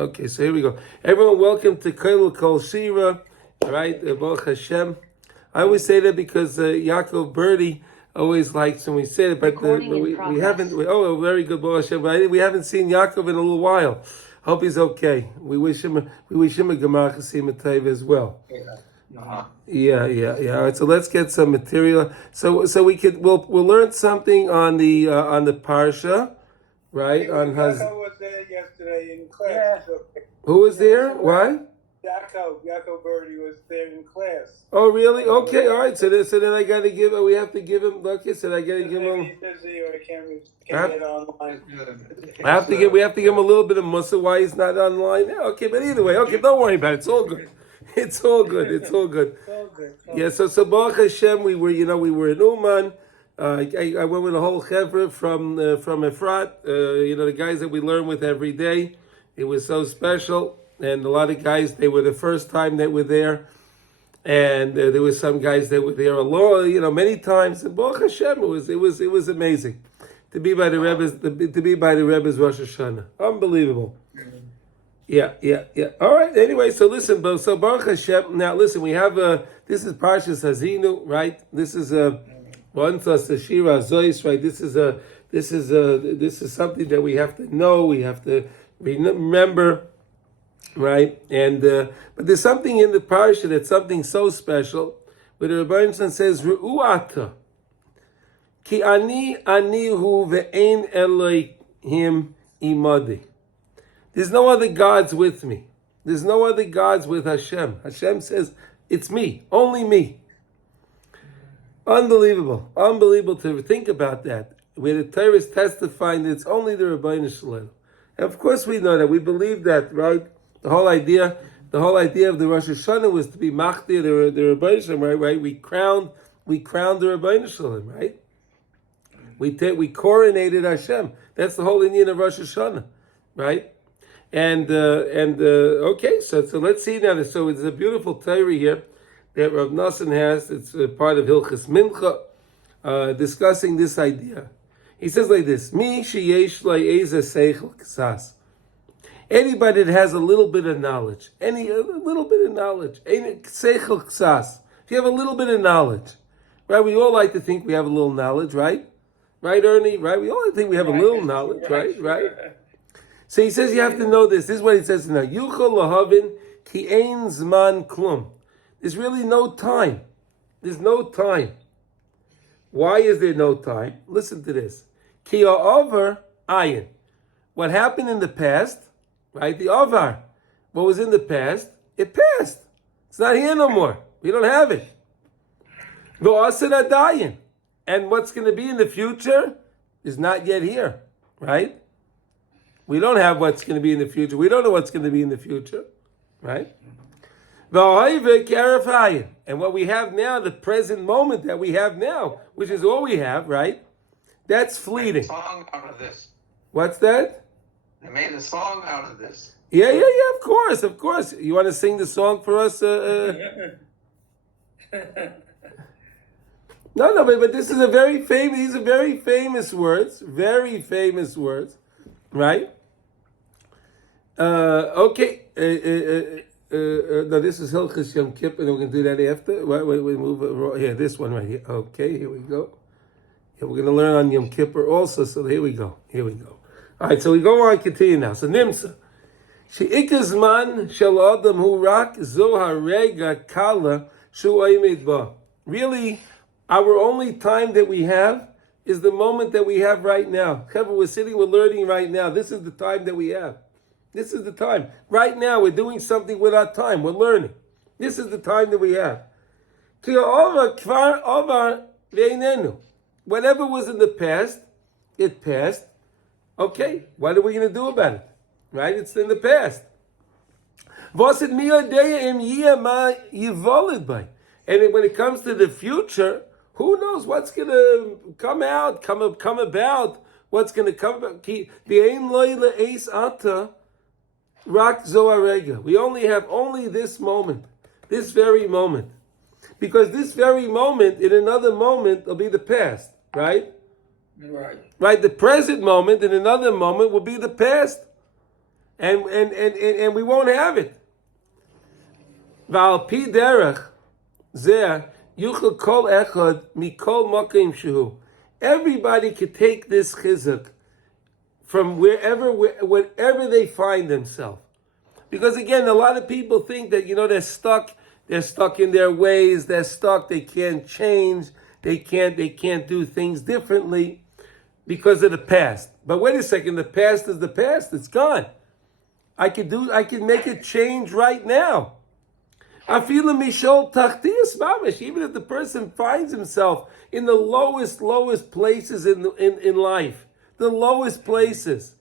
Okay, so here we go. Everyone, welcome to Kol Kol Shira, right? Baruch Hashem. I always say that because Yaakov Birdie always likes when we say it, but we haven't. Very good, Baruch Hashem. But we haven't seen Yaakov in a little while. Hope he's okay. We wish him a Gemar Chasim Tov as well. Yeah. All right, so let's get some material. So we'll learn something on the parsha, right? On Yaakov was there yesterday in class. Yeah. So, who was there? Why? Yaakov Birdie was there in class. Oh, really? Okay, all right. So then I got to give. We have to give him. Okay, so I got to give him. I have to give. We have to give him a little bit of mussar. Why he's not online? Yeah, okay, but either way, okay, don't worry about it. It's all good. It's all good. It's all good. Yeah. So Baruch Hashem, we were in Oman. I went with a whole chevra from Efrat. The guys that we learn with every day. It was so special. And a lot of guys, they were the first time that were there, and there were some guys that were there alone, many times. And Baruch Hashem, it was amazing to be by the Rebbe's Rosh Hashanah. Unbelievable. Yeah. All right. Anyway, so listen, so Baruch Hashem. Now listen, we have this is Parshat Ha'azinu, right? This is one plus the Shira Zois, right? This is something that we have to know. We have to remember. Right, and but there's something in the parsha that's something so special, where the Rebbe says, "Ru'ata, ki ani hu ve'ein Elohim imadi." There's no other gods with me. There's no other gods with Hashem. Hashem says, "It's me, only me." Unbelievable to think about that. Where the Torah is testifying that it's only the Rebbeinu Shalom. And of course, we know that. We believe that, right? The whole idea of the Rosh Hashanah was to be machtir the Rebbeinu Shalom, right? We crowned the Rebbeinu Shalom, right? We coronated Hashem. That's the whole Indian of Rosh Hashanah, right? And okay, so let's see now. So it's a beautiful Torah here that Rav Nosson has. It's a part of Hilchos Mincha, discussing this idea. He says like this: Mi sheyesh la'eza seichel ksas. Anybody that has a little bit of knowledge, if you have a little bit of knowledge, right? We all like to think we have a little knowledge, right? Right, Ernie? Right? We all like to think we have a little knowledge, right? So he says you have to know this. This is what he says now. Yuchol lahavin ki ein zman klum. There's really no time. There's no time. Why is there no time? Listen to this. Ki ha'avar ayin. What happened in the past, right? The Avar. What was in the past, it passed. It's not here no more. We don't have it. And what's going to be in the future is not yet here, right? We don't have what's going to be in the future. We don't know what's going to be in the future, right? And what we have now, the present moment that we have now, which is all we have, right? That's fleeting. Song out of this. What's that? They made a song out of this. Yeah, of course. You want to sing the song for us? No, but this is these are very famous words, right? Okay. No, this is Hilchos Yom Kippur, and we're going to do that after. We move here, this one right here. Okay, here we go. Yeah, we're going to learn on Yom Kippur also, so here we go. All right, so we go on, continue now. So Nimsa. She'ikazman shel adam hu rak zo harega kala shu oimid ba. Really, our only time that we have is the moment that we have right now. We're sitting, we're learning right now. This is the time that we have. This is the time. Right now, we're doing something with our time. We're learning. This is the time that we have. Ki ha'avar kvar avar ve'einenu. Whatever was in the past, it passed. Okay, what are we going to do about it? Right? It's in the past. And when it comes to the future, who knows what's going to come about, what's going to come about. We only have this moment, this very moment. Because this very moment, in another moment, will be the past, right? Right. The present moment in another moment will be the past. and we won't have it. V'al pi derech zeh yuchel kol echad mikol makim shehu. Everybody could take this chizuk from wherever they find themselves. Because again, a lot of people think that, they're stuck in their ways, they're stuck, they can't change, they can't do things differently because of the past. But wait a second, the past is the past, it's gone. I could make a change right now. Even if the person finds himself in the lowest places in life, the lowest places.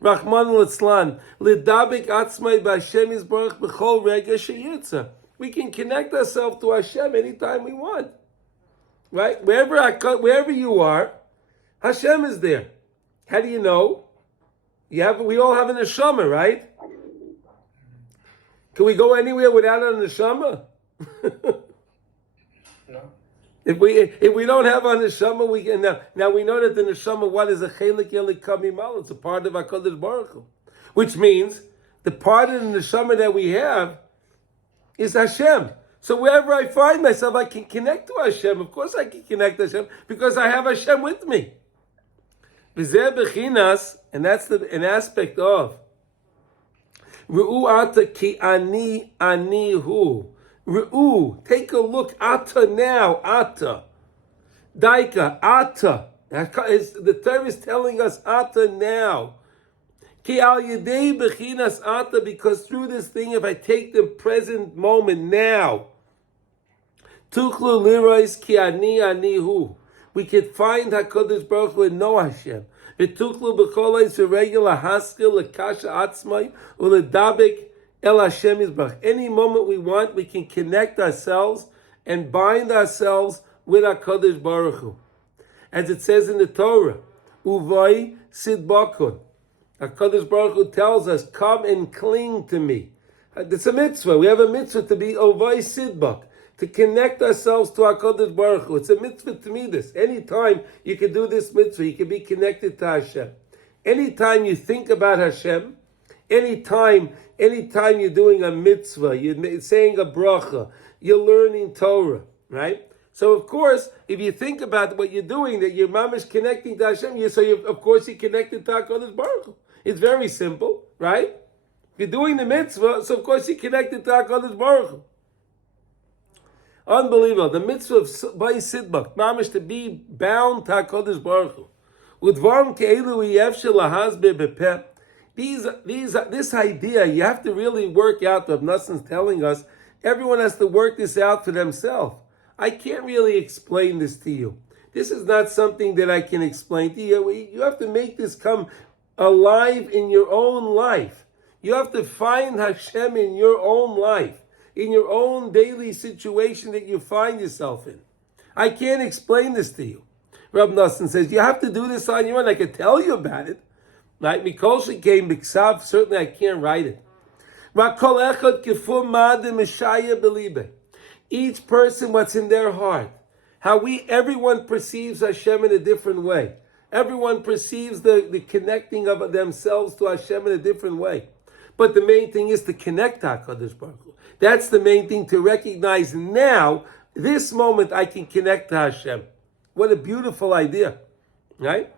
Rahman litzlan, lidabik atzmai b'Hashem yisbarach b'chol rega sheyirtza. We can connect ourselves to Hashem anytime we want, right? Wherever you are, Hashem is there. How do you know? We all have a neshama, right? Can we go anywhere without a neshama? No. If we don't have a neshama, we can now we know that the neshama, what is a chelik yelik kamimal? It's a part of HaKadosh Baruch Hu, which means the part of the neshama that we have is Hashem. So wherever I find myself, I can connect to Hashem. Of course, I can connect to Hashem because I have Hashem with me. V'zeh bechinas, and that's an aspect of Ru'u ata ki ani hu. Ru'u, take a look, ata now, ata. Daika, ata. The Torah is telling us ata now. Ki al yedei bechinas ata, because through this thing, if I take the present moment now, tuchlu lirois ki ani hu. We can find HaKadosh Baruch Hu and know Hashem. V'tuchlu b'cholay z'regel haskil l'kasha atzmai u'ledabek el Hashem yisbarach. Any moment we want, we can connect ourselves and bind ourselves with HaKadosh Baruch Hu. As it says in the Torah, uvay sidbakun. HaKadosh Baruch Hu tells us, come and cling to me. It's a mitzvah. We have a mitzvah to be uvay sidbak, to connect ourselves to HaKadosh Baruch Hu. It's a mitzvah to me this. Anytime you can do this mitzvah, you can be connected to Hashem. Anytime you think about Hashem, anytime you're doing a mitzvah, you're saying a bracha, you're learning Torah, right? So of course, if you think about what you're doing, that your mom is connecting to Hashem, of course you're connected to HaKadosh Baruch Hu. It's very simple, right? You're doing the mitzvah, so of course you're connected to HaKadosh Baruch Hu. Unbelievable. The mitzvah of Bay Sidbak, mamish, to be bound to HaKadosh Baruch Hu. Udvarm ke'elu yefshel lahazbe bepeh. This idea, you have to really work out. Rav Nassan's telling us, everyone has to work this out for themselves. I can't really explain this to you. This is not something that I can explain to you. You have to make this come alive in your own life. You have to find Hashem in your own life, in your own daily situation that you find yourself in. I can't explain this to you. Rav Nassan says, you have to do this on your own. I can tell you about it. Like Mikol Shekei Miksav, certainly I can't write it. Each person, what's in their heart. Everyone perceives Hashem in a different way. Everyone perceives the connecting of themselves to Hashem in a different way. But the main thing is to connect to HaKadosh Baruch Hu. That's the main thing, to recognize now, this moment I can connect to Hashem. What a beautiful idea, right?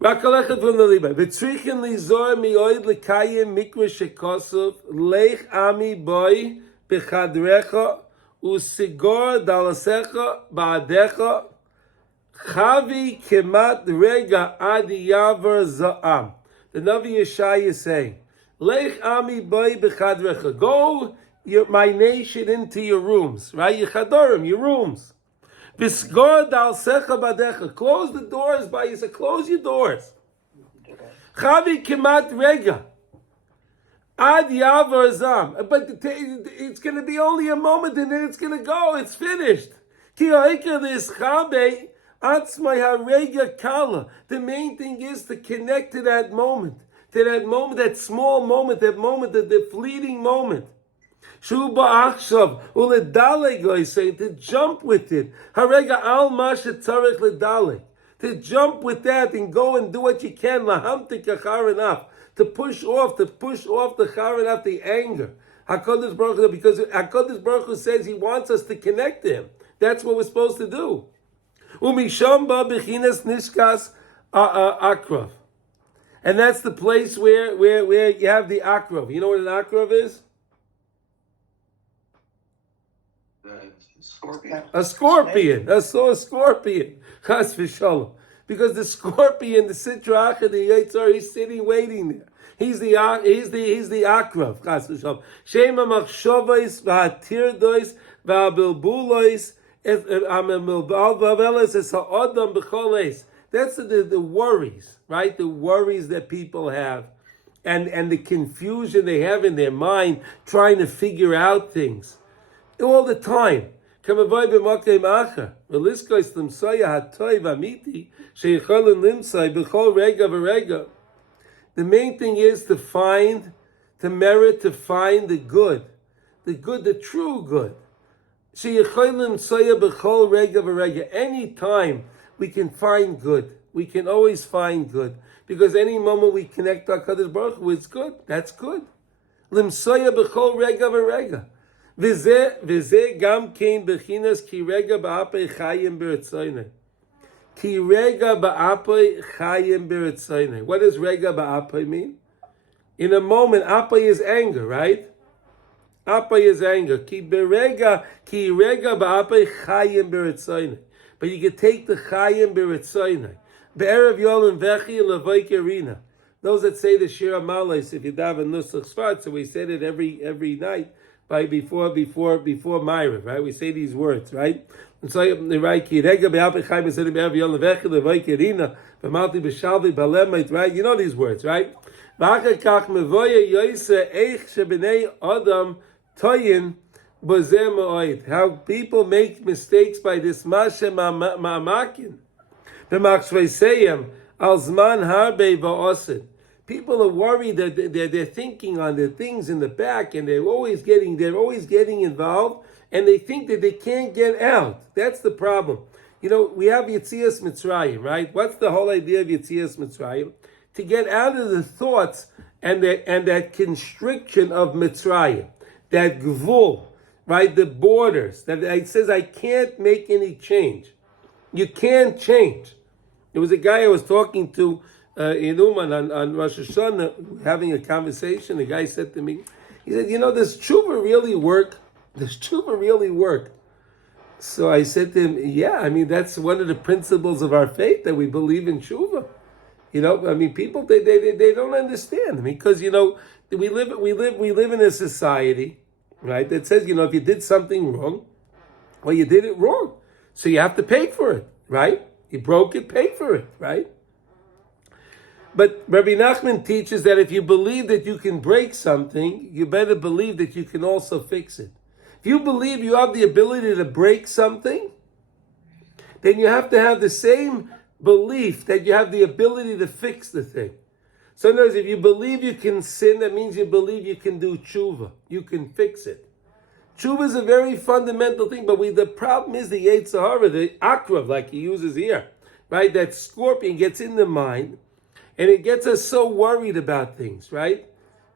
V'tzrichen lizor mi'oid l'kayim mikra shekosov leich ami boy b'chadrecha u'sigor dalasecha ba'adecha chavi kemat rega adi yavar za'am. The Navi Yeshaya is saying, leich ami boy b'chadrecha. Go, my nation, into your rooms, right? Yechadorim, your rooms. V'sgor dalasecha ba'adecha. Close the doors by you. Close your doors. Chavi kemat rega. Ad yavar zam. But it's going to be only a moment and then it's going to go. It's finished. Ki ha'ikar l'ischabe atzmai ha'rega kala. The main thing is to connect to that moment, that small moment, the fleeting moment. Shu ba'achshav u'ledaleg lo'isay, to jump with it. Harega al ma shetzarech ledaleg. To jump with that and go and do what you can, lahamtik achar enough, to push off the charanat, the anger. HaKadosh Baruch Hu, because HaKadosh Baruch Hu says He wants us to connect to Him. That's what we're supposed to do. Umisham ba bechinas nishkas akrav. And that's the place where you have the akrav. You know what an akrav is? The scorpion. A scorpion. A scorpion. Chas v'shalom. Because the scorpion, the sitra achad, the yitzar, he's sitting waiting there. He's the akrav. Chas v'shalom. Shema machshavos v'hatirdos v'abilbulos that's the worries, right? The worries that people have, and the confusion they have in their mind, trying to figure out things all the time. The main thing is to find the good, the true good. Any time we can find good, we can always find good, because any moment we connect to HaKadosh Baruch Hu, it's good. That's good. Limsoya b'chol rega v'rega. V'zeh gam kein bechinas ki rega ba'apei chayim b'retzoynei. Ki rega ba'apei chayim b'retzoynei. What does rega ba'apei mean? In a moment, apei is anger, right? Apei is anger. Ki rega ba'apei chayim b'retzoynei. But you can take the chayim b'retzoynei. Be'erev yolim v'echi levoik erina. Those that say the Shir HaMalos, if you daven Nusach Sfat, so we said it every night before Ma'ariv, right? We say these words, right? And so they write ki rega ba'apei chayim b'retzoynei be'erev yolim v'echi levoik erina v'malti b'shalvi b'alemait, right? You know these words, right? V'achar kach mevoya yoyse eich shebnei adam toyin. How people make mistakes by this masha ma'amakin. B'machshveiseyem al zman harbe va'osid. People are worried that they're thinking on the things in the back, and they're always getting involved, and they think that they can't get out. That's the problem. You know, we have Yetzias Mitzrayim, right? What's the whole idea of Yetzias Mitzrayim? To get out of the thoughts and that constriction of Mitzrayim, that gvul, right? The borders. That it says I can't make any change. You can't change. There was a guy I was talking to in Oman on Rosh Hashanah, having a conversation. The guy said to me, he said, you know, does tshuva really work? Does tshuva really work? So I said to him, yeah, I mean, that's one of the principles of our faith, that we believe in tshuva. You know, I mean, people, they don't understand. I mean, because, you know, we live in a society, right, that says, you know, if you did something wrong, well, you did it wrong. So you have to pay for it, right? You broke it, pay for it, right? But Rabbi Nachman teaches that if you believe that you can break something, you better believe that you can also fix it. If you believe you have the ability to break something, then you have to have the same belief that you have the ability to fix the thing. So in other words, if you believe you can sin, that means you believe you can do tshuva. You can fix it. Tshuva is a very fundamental thing, but the problem is the Yetzer Hara, the akrav, like he uses here, right? That scorpion gets in the mind, and it gets us so worried about things, right?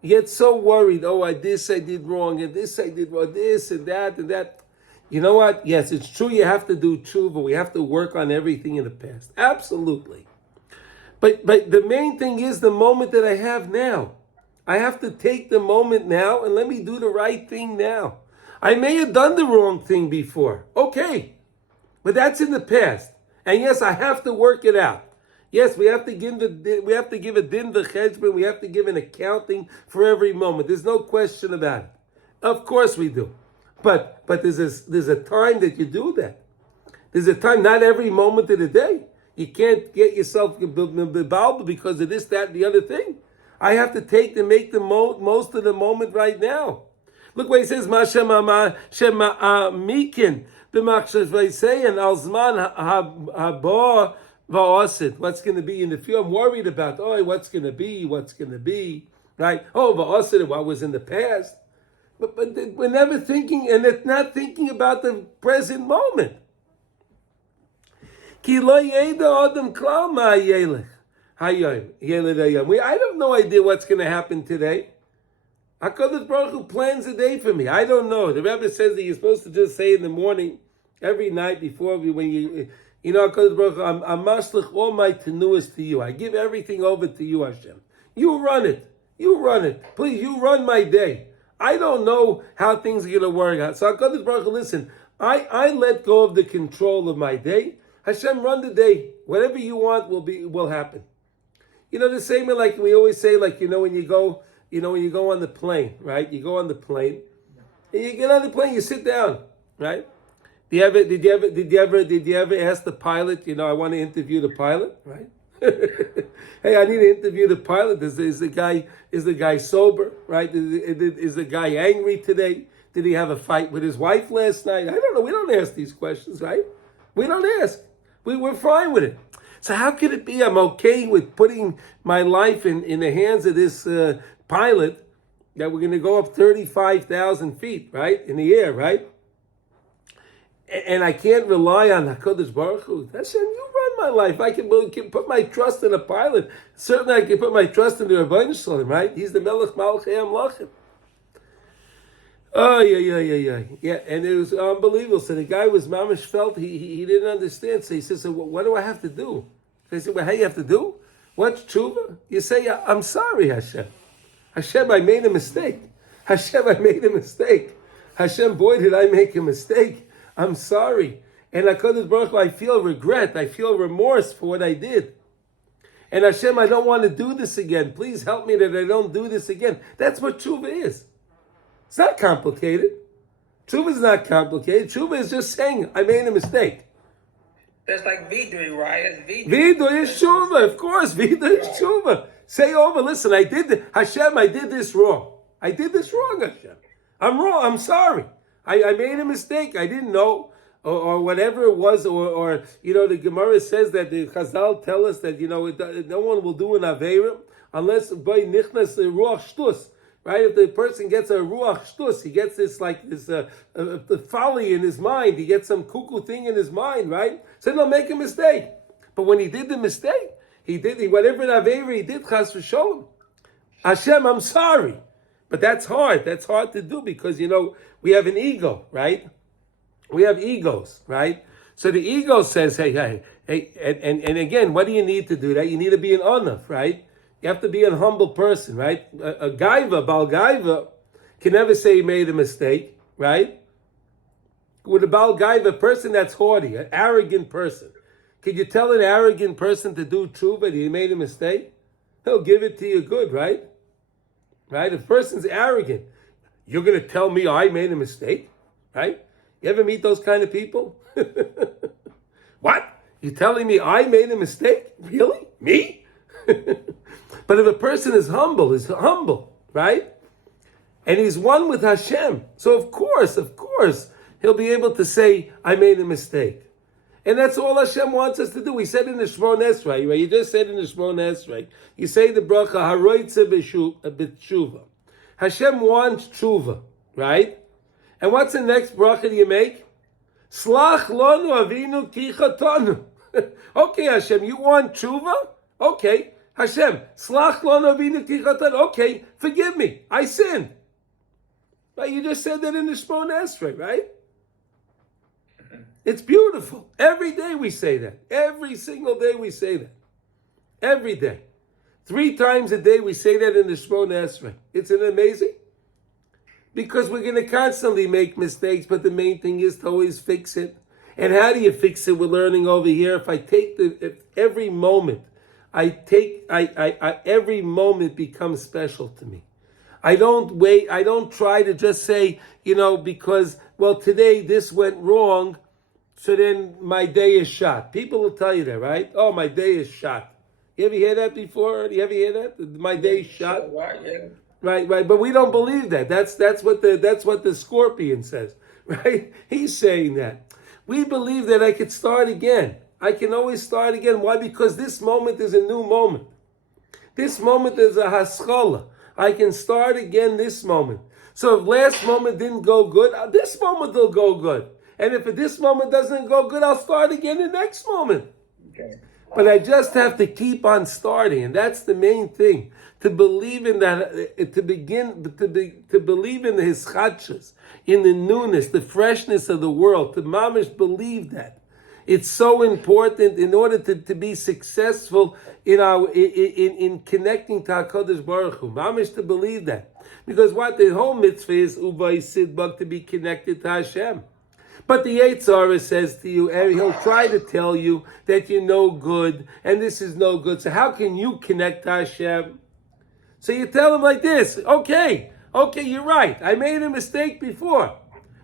You get so worried, this I did wrong, and this I did wrong, this and that and that. You know what? Yes, it's true you have to do tshuva. We have to work on everything in the past. Absolutely. But the main thing is the moment that I have now. I have to take the moment now and let me do the right thing now. I may have done the wrong thing before. Okay. But that's in the past. And yes, I have to work it out. Yes, we have to give a din v'cheshbon. We have to give an accounting for every moment. There's no question about it. Of course we do. But there's a time that you do that. There's a time, not every moment of the day. You can't get yourself b'balbul because of this, that, and the other thing. I have to make the most of the moment right now. Look what he says, Ma shema mikin b'machshveiseyem al zman haba va'osid. What's going to be in the future? I'm worried about, what's going to be, right? Va'osid, what was in the past. But we're never thinking, and it's not thinking about the present moment. Ki lo yeda adam klal ma'ayelech. Hayom, Yelidayom. I have no idea what's going to happen today. HaKadosh Baruch Hu plans a day for me. I don't know. The Rebbe says that you're supposed to just say in the morning, every night before when HaKadosh Baruch Hu, I'm mashlich all my tenuas to you. I give everything over to you, Hashem. You run it. You run it. Please, you run my day. I don't know how things are going to work out. So HaKadosh Baruch Hu, listen, I let go of the control of my day. Hashem, run the day. Whatever you want will happen. The same way like we always say, like, when you go on the plane, right? You go on the plane, and you get on the plane, you sit down, right? Did you ever ask the pilot, I want to interview the pilot, right? Hey, I need to interview the pilot. Is the guy sober, right? Is the guy angry today? Did he have a fight with his wife last night? I don't know. We don't ask these questions, right? We don't ask. We're fine with it. So how could it be I'm okay with putting my life in the hands of this pilot that we're going to go up 35,000 feet, right, in the air, right? And I can't rely on HaKadosh Baruch Hu. Hashem, you run my life. I can put my trust in a pilot. Certainly I can put my trust in the Rebbeinu Shalom, right? He's the Melech Malchei Amlachim. Oh, yeah. And it was unbelievable. So the guy was mamish felt he didn't understand. So he says, so what do I have to do? So he said, well, how you have to do? What's tshuva? You say, I'm sorry, Hashem. Hashem, I made a mistake. Hashem, I made a mistake. Hashem, boy, did I make a mistake. I'm sorry. And HaKadosh Baruch Hu, I feel regret. I feel remorse for what I did. And Hashem, I don't want to do this again. Please help me that I don't do this again. That's what tshuva is. It's not complicated. Tshuva is not complicated. Tshuva is just saying, I made a mistake. That's like vidui, right? That's vidui. Vidui is tshuva, of course. Vidui is tshuva. Say over, listen, Hashem, I did this wrong. I did this wrong, Hashem. I'm wrong, I'm sorry. I made a mistake. I didn't know, or whatever it was, or the Gemara says that the Chazal tell us that, no one will do an Aveira unless by nichnas ruach shtus. Right? If the person gets a ruach shtus, he gets this folly in his mind. He gets some cuckoo thing in his mind, right? So he'll make a mistake. But when he did the mistake, whatever aveira he did, chas v'sholom. Hashem, I'm sorry. But that's hard. That's hard to do because, we have an ego, right? We have egos, right? So the ego says, hey, and again, what do you need to do that? You need to be an onaf, right? You have to be a humble person, right? A gaiva, Baal Gaiva, can never say he made a mistake, right? With a Baal Gaiva, a person that's haughty, an arrogant person, can you tell an arrogant person to do tshuva that he made a mistake? He'll give it to you good, right? Right? If a person's arrogant, you're going to tell me I made a mistake, right? You ever meet those kind of people? What? You're telling me I made a mistake? Really? Me? But if a person is humble, right? And he's one with Hashem. So of course, he'll be able to say, I made a mistake. And that's all Hashem wants us to do. We said in the Shemona Esrei, right? You just said in the Shemona Esrei. You say the bracha, haroitze b'tshuva. Hashem wants tshuva, right? And what's the next bracha do you make? Slach lonu avinu ki chatanu. Okay, Hashem, you want tshuva? Okay. Hashem, slach lonu avinu ki chatanu. Okay, forgive me. I sinned. Right? You just said that in the Shemona Esrei, right? It's beautiful. Every day we say that. Every single day we say that. Every day. 3 times a day we say that in the Shemona Esrei. Isn't it amazing? Because we're going to constantly make mistakes, but the main thing is to always fix it. And how do you fix it? We're learning over here. If every moment, every moment becomes special to me. I don't wait. I don't try to just say, because, today this went wrong, so then my day is shot. People will tell you that, right? Oh, my day is shot. You ever hear that before? You ever hear that? My day is shot. Right. But we don't believe that. That's what the scorpion says, right? He's saying that. We believe that I could start again. I can always start again. Why? Because this moment is a new moment. This moment is a haskalah. I can start again this moment. So if last moment didn't go good, this moment will go good. And if this moment doesn't go good, I'll start again the next moment. Okay. But I just have to keep on starting, and that's the main thing. To believe in that, to believe in the hischadshus, in the newness, the freshness of the world, to mamish believe that. It's so important in order to be successful in connecting to HaKadosh Baruch Hu. Mamish to believe that. Because what the whole mitzvah is, Ubay Sidbak, to be connected to Hashem. But the Yetzer says to you, and he'll try to tell you that you're no good, and this is no good. So how can you connect to Hashem? So you tell him like this, okay, you're right. I made a mistake before.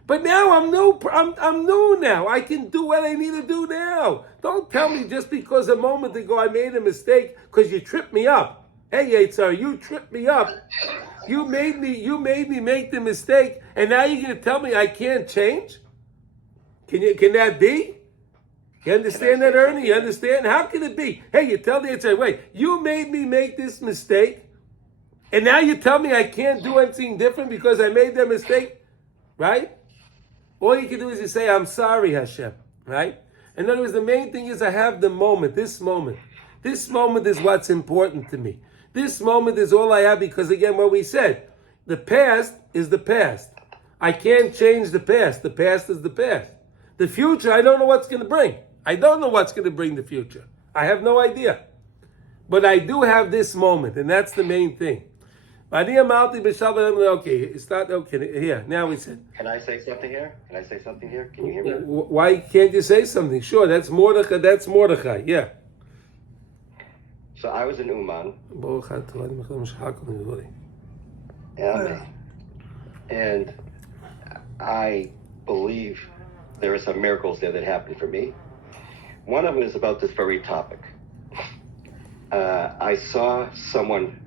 But now I'm new now. I can do what I need to do now. Don't tell me just because a moment ago I made a mistake because you tripped me up. Hey Yetzer, you tripped me up. You made me make the mistake, and now you're gonna tell me I can't change? Can that be? You understand that, Ernie? You understand? How can it be? Hey, you tell the Yetzer, wait, you made me make this mistake, and now you tell me I can't do anything different because I made that mistake, right? All you can do is you say, I'm sorry, Hashem, right? In other words, the main thing is I have the moment, this moment. This moment is what's important to me. This moment is all I have because, again, what we said, the past is the past. I can't change the past. The past is the past. The future, I don't know what's going to bring. I don't know what's going to bring the future. I have no idea. But I do have this moment, and that's the main thing. Okay, start. Okay, here. Now we said. Can I say something here? Can you hear me? Why can't you say something? Sure, that's Mordechai. Yeah. So I was in Oman. And I believe there are some miracles there that happened for me. One of them is about this very topic. I saw someone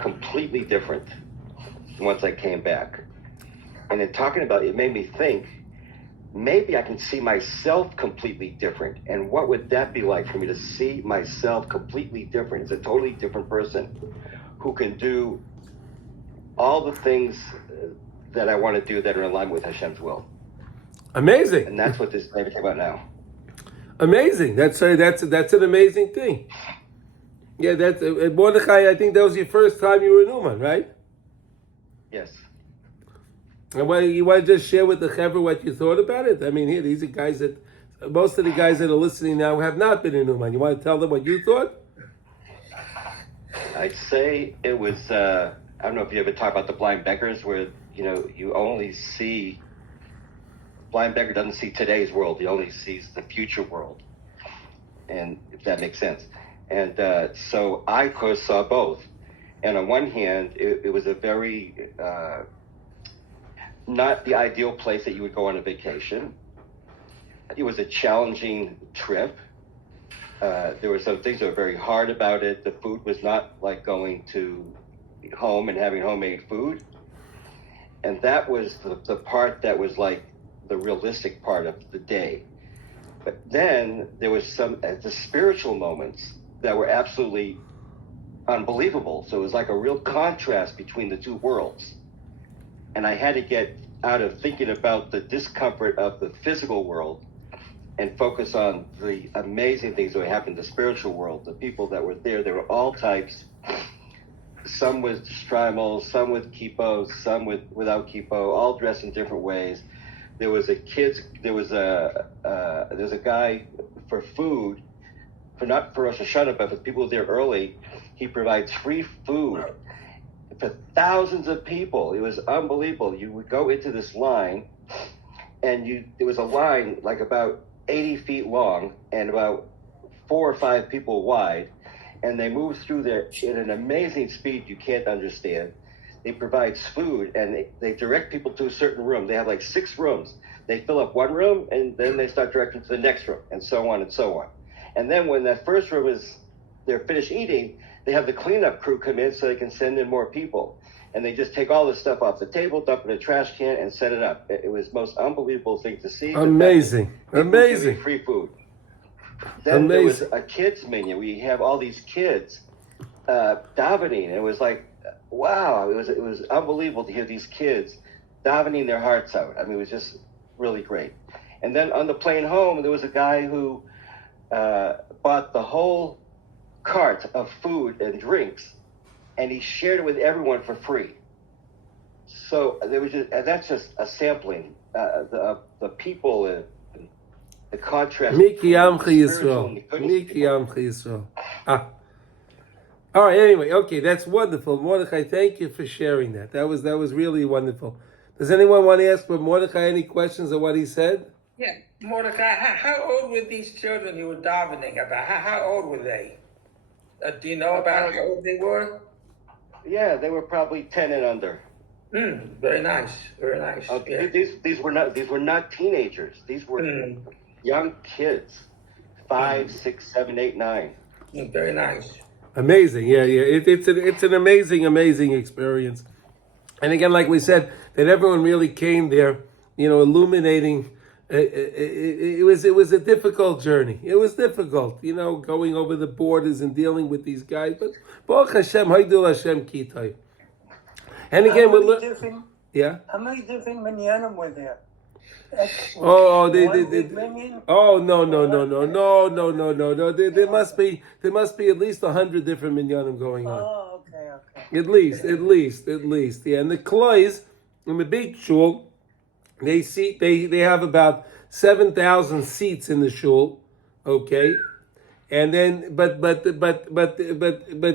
completely different once I came back. And in talking about it, it made me think, maybe I can see myself completely different. And what would that be like for me to see myself completely different? It's a totally different person who can do all the things that I want to do that are in line with Hashem's will. Amazing. And that's what this is talking about now. Amazing. That's an amazing thing. Yeah, that's Mordechai. I think that was your first time you were in Oman, right? Yes. And you want to just share with the Chevra what you thought about it? I mean, here, these are guys that, most of the guys that are listening now have not been in Oman. You want to tell them what you thought? I'd say it was, I don't know if you ever talk about the blind beggars where, you only see, blind beggar doesn't see today's world. He only sees the future world. And if that makes sense. And so I, of course, saw both. And on one hand, it was a very, not the ideal place that you would go on a vacation. It was a challenging trip. There were some things that were very hard about it. The food was not like going to home and having homemade food. And that was the part that was like the realistic part of the day. But then there was the spiritual moments that were absolutely unbelievable. So it was like a real contrast between the two worlds. And I had to get out of thinking about the discomfort of the physical world and focus on the amazing things that would happen in the spiritual world. The people that were there were all types. Some with shtreimel, some with kippos, some without kippo, all dressed in different ways. There was a guy for food, not for Rosh Hashanah, but for people there early. He provides free food for thousands of people. It was unbelievable. You would go into this line, and there was a line like about 80 feet long and about 4 or 5 people wide, and they move through there at an amazing speed you can't understand. They provide food, and they direct people to a certain room. They have like 6 rooms. They fill up one room, and then they start directing to the next room, and so on and so on. And then when that first room they're finished eating, they have the cleanup crew come in so they can send in more people. And they just take all this stuff off the table, dump it in a trash can, and set it up. It was the most unbelievable thing to see. Amazing. Amazing. Free food. Then there was a kids menu. We have all these kids davening. It was like, wow, it was unbelievable to hear these kids davening their hearts out. I mean, it was just really great. And then on the plane home, there was a guy who bought the whole cart of food and drinks, and he shared it with everyone for free. So there was just, and that's just a sampling. The people, the contrast. Miki Amcha Yisrael. Miki Amcha Yisrael. All right. Anyway, okay, that's wonderful, Mordechai. Thank you for sharing that. That was really wonderful. Does anyone want to ask Mordechai any questions of what he said? Yeah, Mordecai, how old were these children you were davening about? How old were they? Do you know about how old they were? Yeah, they were probably 10 and under. Very nice, very nice. Yeah. These were not teenagers. These were young kids, 5, 6, 7, 8, 9. Very nice. Amazing, yeah. It's an amazing experience, and again, like we said, that everyone really came there, illuminating. It was a difficult journey. It was difficult, going over the borders and dealing with these guys. But Baruch Hashem, Haidul Hashem Kitay. And again, How many different minyanim were there? Oh, no. There must be at least 100 different minyanim going on. Oh, okay. At least. Yeah, and the klois in the big shul, they have about 7,000 seats in the shul, okay, and then but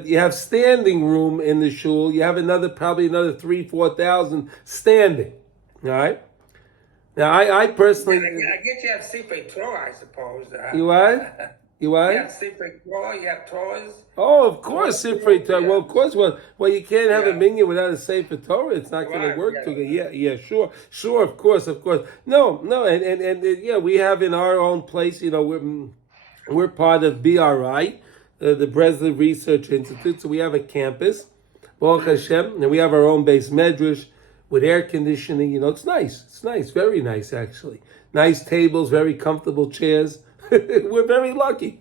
you have standing room in the shul. You have probably another 3,000-4,000 standing. All right. Now I personally, I guess you have Sifrei Torah, I suppose. You what? You have Sifrei Torah. You have Torahs. Oh, of course, Sifrei Torah. Well, of course. Well, you can't have a minyan without a Sefer Torah. It's not going to work together. Yeah, sure. Of course. No, and yeah, we have in our own place. We're part of BRI, the Breslov Research Institute. So we have a campus, Baruch Hashem, and we have our own base medrash with air conditioning. It's nice. It's nice, very nice actually. Nice tables, very comfortable chairs. We're very lucky.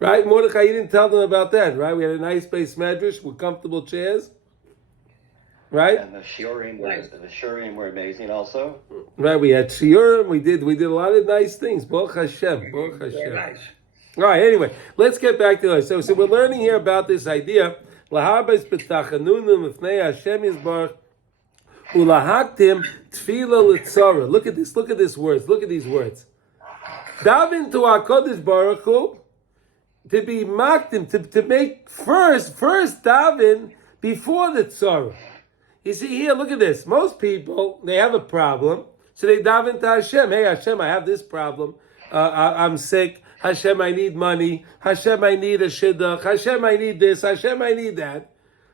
Right, Mordechai, you didn't tell them about that, right? We had a nice base medrash with comfortable chairs. Right? And the shiurim were amazing also. Right, we had shiurim, we did a lot of nice things. Baruch Hashem. Very nice. All right, anyway, let's get back to it. So we're learning here about this idea. Laharbes betachanunum ifnei Hashem Yisbarach ulahaktim tefila litzara. Look at these words. Look at these words. Daven to HaKadosh Baruch Hu, to be makdim, to make first daven before the tzara. You see here, look at this. Most people, they have a problem, so they daven to Hashem. Hey Hashem, I have this problem. I'm sick. Hashem, I need money. Hashem, I need a shidduch. Hashem, I need this. Hashem, I need that.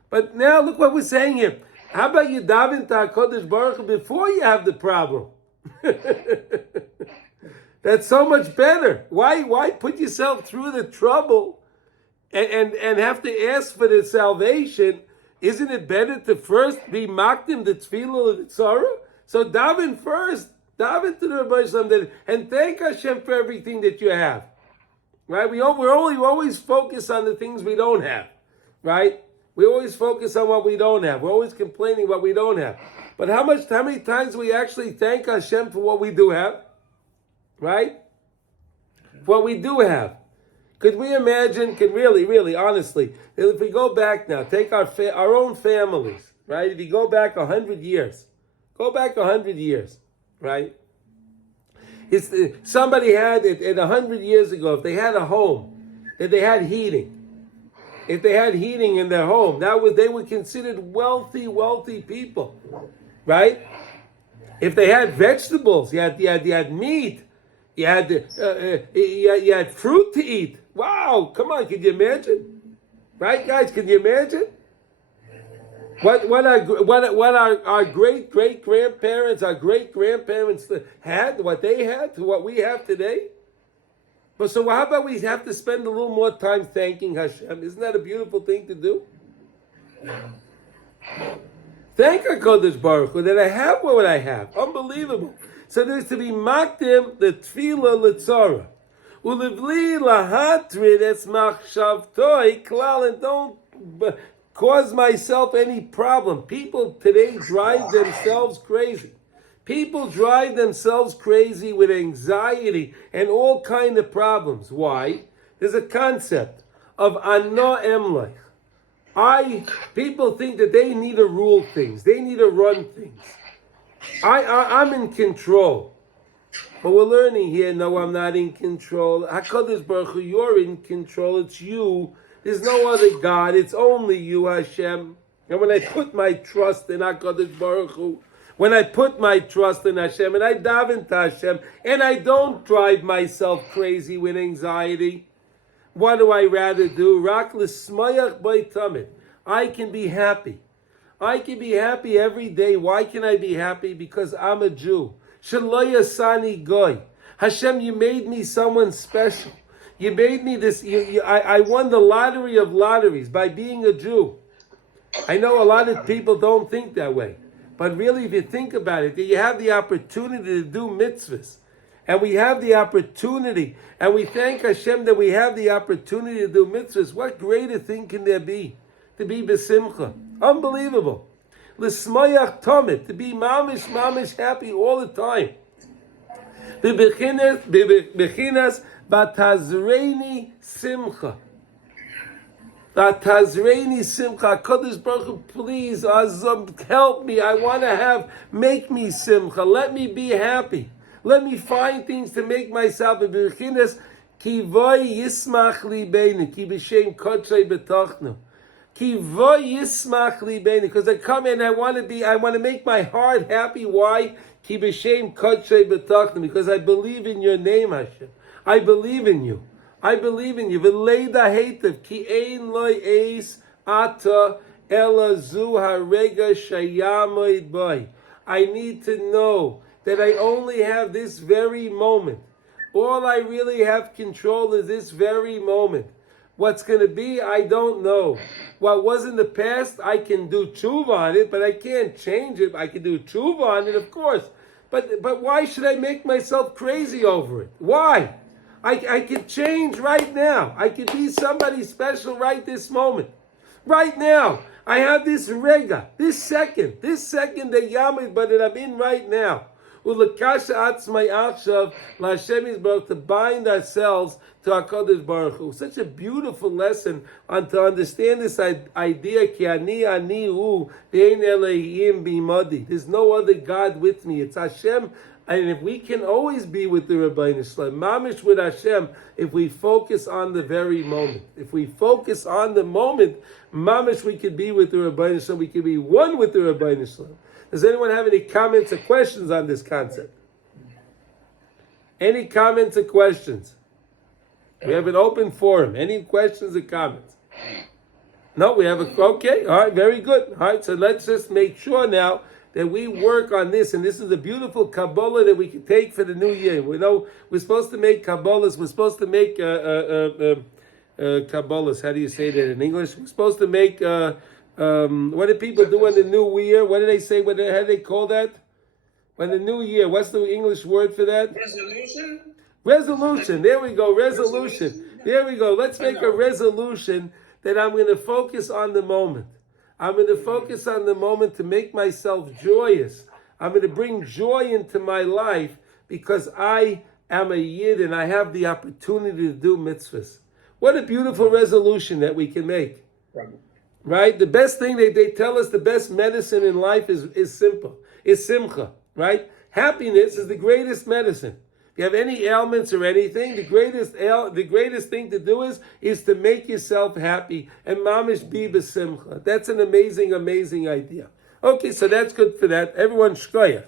But now look what we're saying here. How about you daven to HaKadosh Baruch Hu before you have the problem? That's so much better. Why put yourself through the trouble and have to ask for the salvation? Isn't it better to first be makdim the tefillah of the tzara? So daven first. Daven to the Rebbe Shalom and thank Hashem for everything that you have. Right? We always focus on the things we don't have. Right? We always focus on what we don't have. We're always complaining what we don't have. But how many times we actually thank Hashem for what we do have? Right? What we do have. Could we imagine, really, honestly, if we go back now, take our own families, right? If you go back 100 years, right? Somebody had it 100 years ago, if they had a home, if they had heating in their home, they were considered wealthy people, right? If they had vegetables, you had meat, you had fruit to eat. Wow, come on, can you imagine? Right, guys, can you imagine? What our great grandparents had, what they had to what we have today? But so how about we have to spend a little more time thanking Hashem? Isn't that a beautiful thing to do? Thank HaKadosh Baruch Hu that I have what I have. Unbelievable. So there's to be makdim the tefillah litzara. Ulivli lahatrid es machshavtoi klal, and don't cause myself any problem. People today drive themselves crazy. People drive themselves crazy with anxiety and all kind of problems. Why? There's a concept of ano emlech. People think that they need to rule things. They need to run things. I'm in control. But we're learning here, no, I'm not in control. HaKadosh Baruch Hu, you're in control. It's you. There's no other God. It's only you, Hashem. And when I put my trust in HaKadosh Baruch Hu, when I put my trust in Hashem, and I daven to Hashem, and I don't drive myself crazy with anxiety, what do I rather do? Rak l'smayach b'tamid. I can be happy. I can be happy every day. Why can I be happy? Because I'm a Jew. Shelo yasani goy. Hashem, you made me someone special. You made me this. I won the lottery of lotteries by being a Jew. I know a lot of people don't think that way. But really, if you think about it, you have the opportunity to do mitzvahs. And we have the opportunity. And we thank Hashem that we have the opportunity to do mitzvahs. What greater thing can there be? To be besimcha. Unbelievable. L'smayach tomit. To be mamish happy all the time. Bebechinas batazreini simcha. Batazreini simcha. Kodesh Baruch Hu, please, help me. I want to make me simcha. Let me be happy. Let me find things to make myself a bechinas. Ki voy yismach libeinu. Ki b'shem kodshei betachnu. Ki voy yismach libeinu. Because I come in, I want to make my heart happy. Why? Ki b'shem kodshei betachnu. Because I believe in your name, Hashem. I believe in you. I believe in you. V'leida heitev ki ein loy eis ata ela zu harega shayamoid boy. I need to know that I only have this very moment. All I really have control is this very moment. What's going to be, I don't know. What was in the past, I can do tshuva on it, but I can't change it. I can do tshuva on it, of course. But why should I make myself crazy over it? Why? I could change right now. I could be somebody special right this moment. Right now. I have this rega, this second that yamid, but that I'm in right now. Ulakasha atzmai achshav laHashem Yisborach, to bind ourselves to HaKadosh Baruch Hu. Such a beautiful lesson on to understand this idea. Ki ani hu ve'ein Elohim b'imadi. There's no other God with me. It's Hashem. And if we can always be with the Rabbeinu Shalom, mamish with Hashem, if we focus on the very moment. If we focus on the moment, mamish, we could be with the Rabbeinu Shalom. We could be one with the Rabbeinu Shalom. Does anyone have any comments or questions on this concept? Any comments or questions? We have an open forum. Any questions or comments? No, we have okay. All right, very good. All right, so let's just make sure now that we work on this, and this is a beautiful Kabbalah that we can take for the new year. We know we're supposed to make Kabbalahs. We're supposed to make Kabbalahs. How do you say that in English? We're supposed to make. What do people do in the new year? What do they say? How do they call that? When the new year, what's the English word for that? Resolution? Resolution. There we go. Resolution. There we go. Let's make a resolution that I'm going to focus on the moment. I'm going to focus on the moment to make myself joyous. I'm going to bring joy into my life because I am a Yid and I have the opportunity to do mitzvahs. What a beautiful resolution that we can make. Right? The best thing they tell us, the best medicine in life is simple. It's simcha. Right? Happiness is the greatest medicine. If you have any ailments or anything, the greatest thing to do is to make yourself happy and mamish be b'simcha. That's an amazing idea. Okay, so that's good for that. Everyone shkoyach.